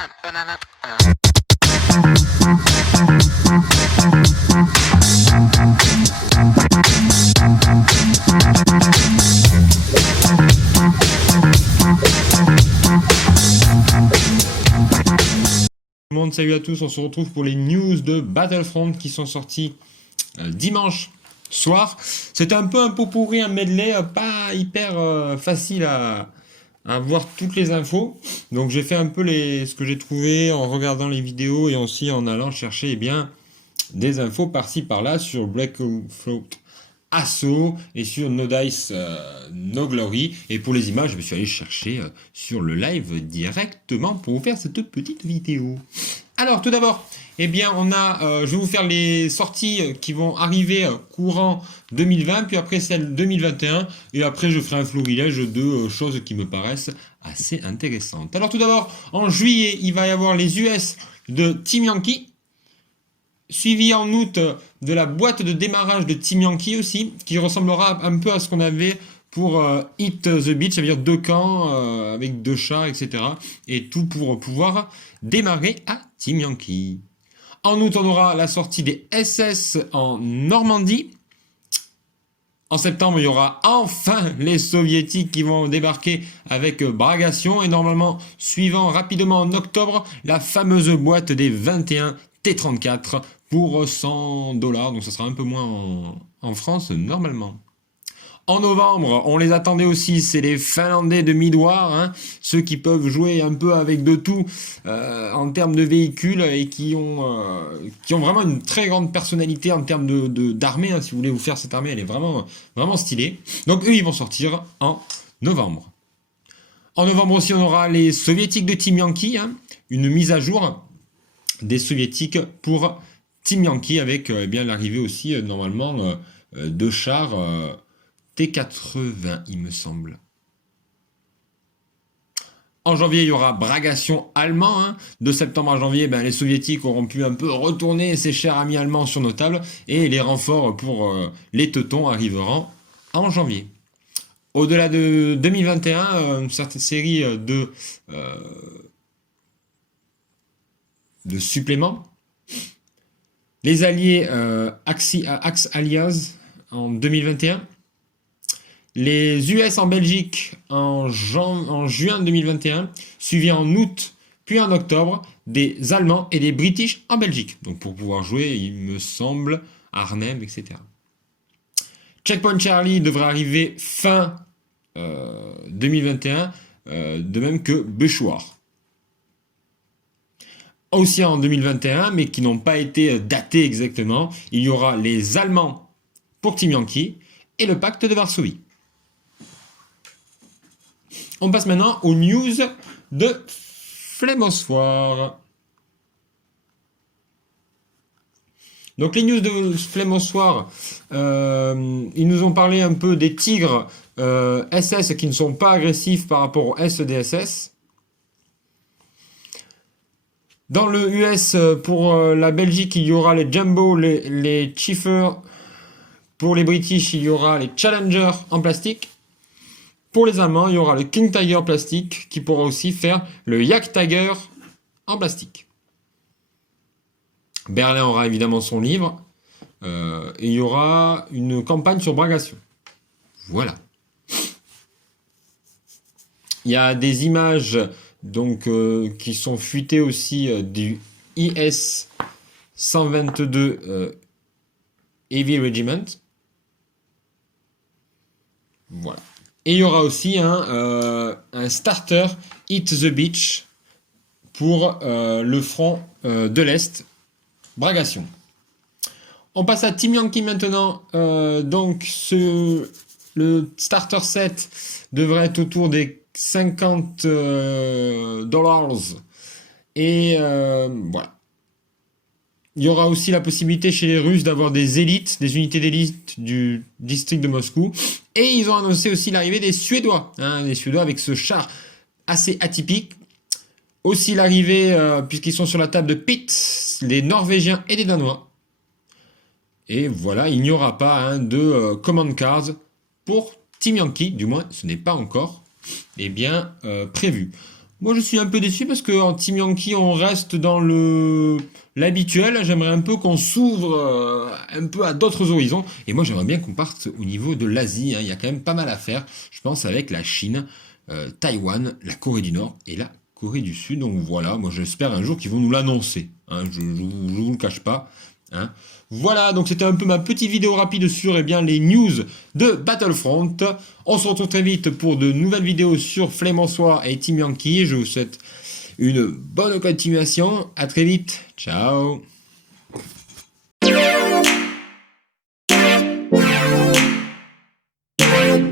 Tout le monde, salut à tous, on se retrouve pour les news de Battlefront qui sont sortis dimanche soir. C'était un peu un pot pourri, un medley pas hyper facile à voir toutes les infos. Donc j'ai fait un peu ce que j'ai trouvé en regardant les vidéos et aussi en allant chercher des infos par-ci par-là sur Blackout Assault et sur No Dice No Glory. Et pour les images, je me suis allé chercher sur le live directement pour vous faire cette petite vidéo. Alors tout d'abord, je vais vous faire les sorties qui vont arriver courant 2020, puis après celle 2021, et après je ferai un florilège de choses qui me paraissent assez intéressantes. Alors tout d'abord, en juillet, il va y avoir les US de Team Yankee, suivi en août de la boîte de démarrage de Team Yankee aussi, qui ressemblera un peu à ce qu'on avait pour Hit the Beach, ça veut dire 2 camps avec 2 chars, etc. Et tout pour pouvoir démarrer à Team Yankee. En août, on aura la sortie des SS en Normandie. En septembre, il y aura enfin les soviétiques qui vont débarquer avec Bragation. Et normalement, suivant rapidement en octobre, la fameuse boîte des 21 T-34 pour 100 $. Donc ça sera un peu moins en France normalement. En novembre, on les attendait aussi, c'est les Finlandais de Midwar, hein, ceux qui peuvent jouer un peu avec de tout en termes de véhicules et qui ont vraiment une très grande personnalité en termes d'armée. Hein, si vous voulez vous faire cette armée, elle est vraiment, vraiment stylée. Donc eux, ils vont sortir en novembre. En novembre aussi, on aura les soviétiques de Team Yankee, hein, une mise à jour des soviétiques pour Team Yankee avec l'arrivée aussi normalement de chars T80, il me semble. En janvier, il y aura Bragation allemand. Hein. De septembre à janvier, les soviétiques auront pu un peu retourner ces chers amis allemands sur nos tables. Et les renforts pour les teutons arriveront en janvier. Au-delà de 2021, une certaine série de suppléments. Les alliés Axe Alliance en 2021. Les US en Belgique en juin 2021, suivi en août puis en octobre des Allemands et des British en Belgique. Donc pour pouvoir jouer, il me semble, Arnhem, etc. Checkpoint Charlie devrait arriver fin 2021, de même que Bechoir. Aussi en 2021, mais qui n'ont pas été datés exactement, il y aura les Allemands pour Team Yankee et le pacte de Varsovie. On passe maintenant aux news de Flémosphore. Donc les news de Flémosphore, ils nous ont parlé un peu des tigres SS qui ne sont pas agressifs par rapport aux SDSS. Dans le US, pour la Belgique, il y aura les Jumbo, les Chiefers. Pour les British, il y aura les Challenger en plastique. Pour les Allemands, il y aura le King Tiger plastique qui pourra aussi faire le Yak Tiger en plastique. Berlin aura évidemment son livre. Et il y aura une campagne sur Bragation. Voilà. Il y a des images donc, qui sont fuitées aussi du IS 122 Heavy Regiment. Voilà. Et il y aura aussi un starter Hit the Beach pour le front de l'Est, Bragation. On passe à Team Yankee maintenant. Donc le starter set devrait être autour des 50 $. Et voilà. Il y aura aussi la possibilité chez les Russes d'avoir des élites, des unités d'élite du district de Moscou. Et ils ont annoncé aussi l'arrivée des Suédois. Hein, les Suédois avec ce char assez atypique. Aussi l'arrivée, puisqu'ils sont sur la table de Pitt, les Norvégiens et les Danois. Et voilà, il n'y aura pas de command cards pour Team Yankee. Du moins, ce n'est pas encore prévu. Moi, je suis un peu déçu parce qu'en Team Yankee, on reste dans le l'habituel. J'aimerais un peu qu'on s'ouvre un peu à d'autres horizons. Et moi, j'aimerais bien qu'on parte au niveau de l'Asie, hein. Il y a quand même pas mal à faire. Je pense avec la Chine, Taïwan, la Corée du Nord et la Corée du Sud. Donc voilà, moi, j'espère un jour qu'ils vont nous l'annoncer, hein. Je vous le cache pas, hein. Voilà, donc c'était un peu ma petite vidéo rapide sur eh bien, les news de Battlefront. On se retrouve très vite pour de nouvelles vidéos sur Flame en Soi et Team Yankee. Je vous souhaite une bonne continuation. À très vite. Ciao.